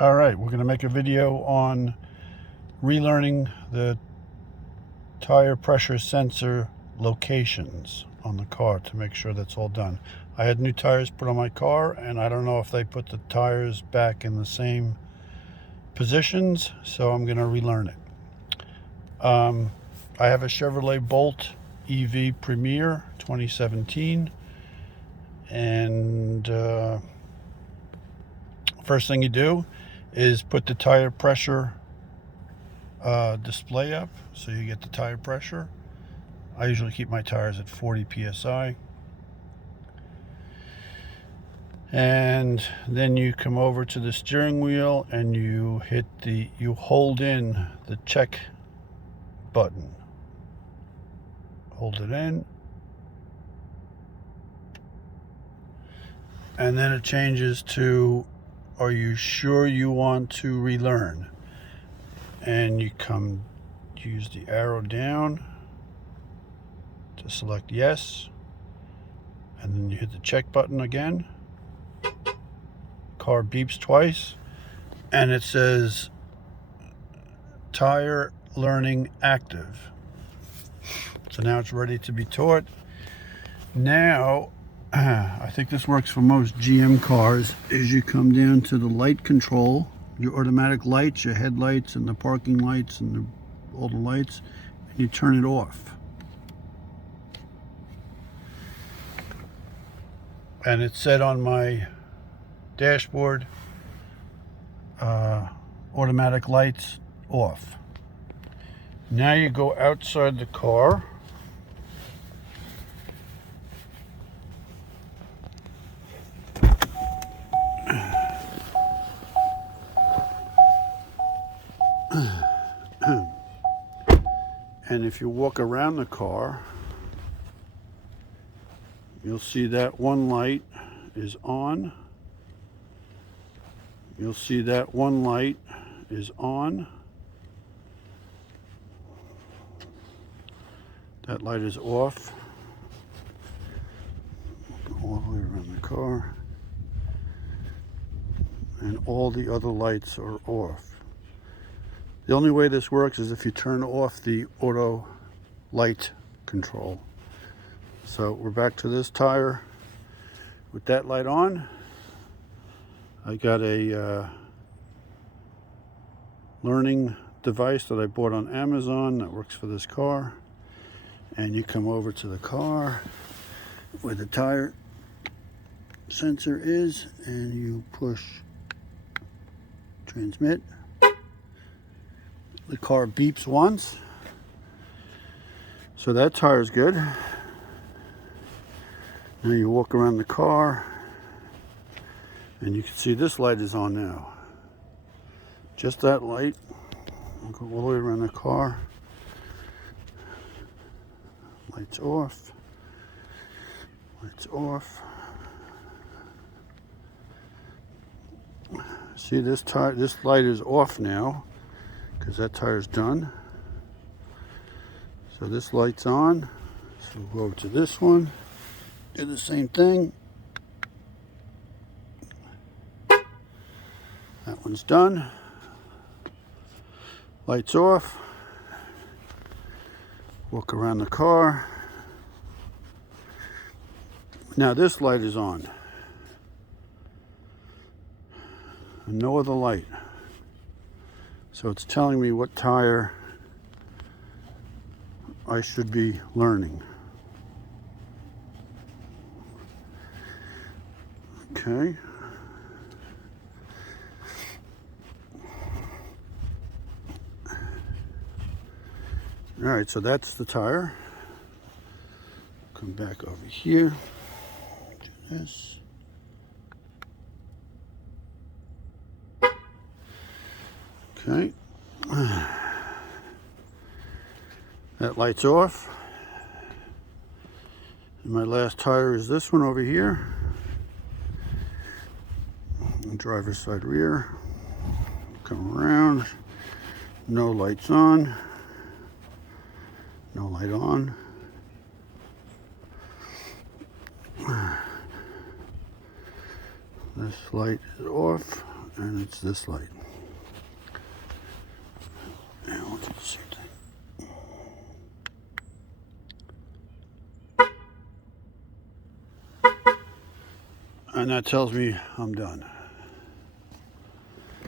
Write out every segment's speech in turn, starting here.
All right, we're going to make a video on relearning the tire pressure sensor locations on the car to make sure that's all done. I had new tires put on my car, and I don't know if they put the tires back in the same positions, so I'm going to relearn it. I have a Chevrolet Bolt EV Premier 2017, and first thing you do is put the tire pressure display up so you get the tire pressure. I usually keep my tires at 40 psi. And then you come over to the steering wheel and you hold in the check button. Hold it in. And then it changes to, are you sure you want to relearn? And you use the arrow down to select yes. And then you hit the check button again. Car beeps twice. And it says tire learning active. So now it's ready to be taught. Now, I think this works for most GM cars, is you come down to the light control, your automatic lights, your headlights and the parking lights and all the lights, and you turn it off. And it's set on my dashboard, automatic lights off. Now you go outside the car. And if you walk around the car, you'll see that one light is on. You'll see that one light is on. That light is off. Go all the way around the car. And all the other lights are off. The only way this works is if you turn off the auto light control. So we're back to this tire with that light on. I got a learning device that I bought on Amazon that works for this car. And you come over to the car where the tire sensor is and you push transmit. The car beeps once, so that tire is good. Now you walk around the car and you can see this light is on now. Just that light. I'll go all the way around the car. Lights off. Lights off. See, this light is off now because that tire's done. So this light's on. So we'll go over to this one. Do the same thing. That one's done. Lights off. Walk around the car. Now this light is on. And no other light. So it's telling me what tire I should be learning. Okay. All right, so that's the tire. Come back over here. Do this. Okay. That light's off. And my last tire is this one over here. Driver's side rear. Come around. No lights on. No light on. This light is off. and it's this light. Yeah, we'll do the same thing. And that tells me I'm done.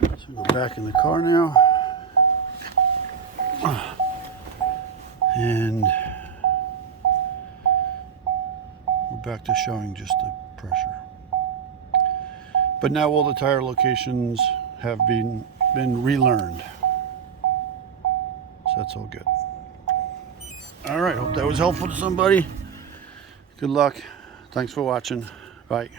So go back in the car now. And we're back to showing just the pressure. But now all the tire locations have been relearned. So that's all good. All right, hope that was helpful to somebody. Good luck. Thanks for watching. Bye.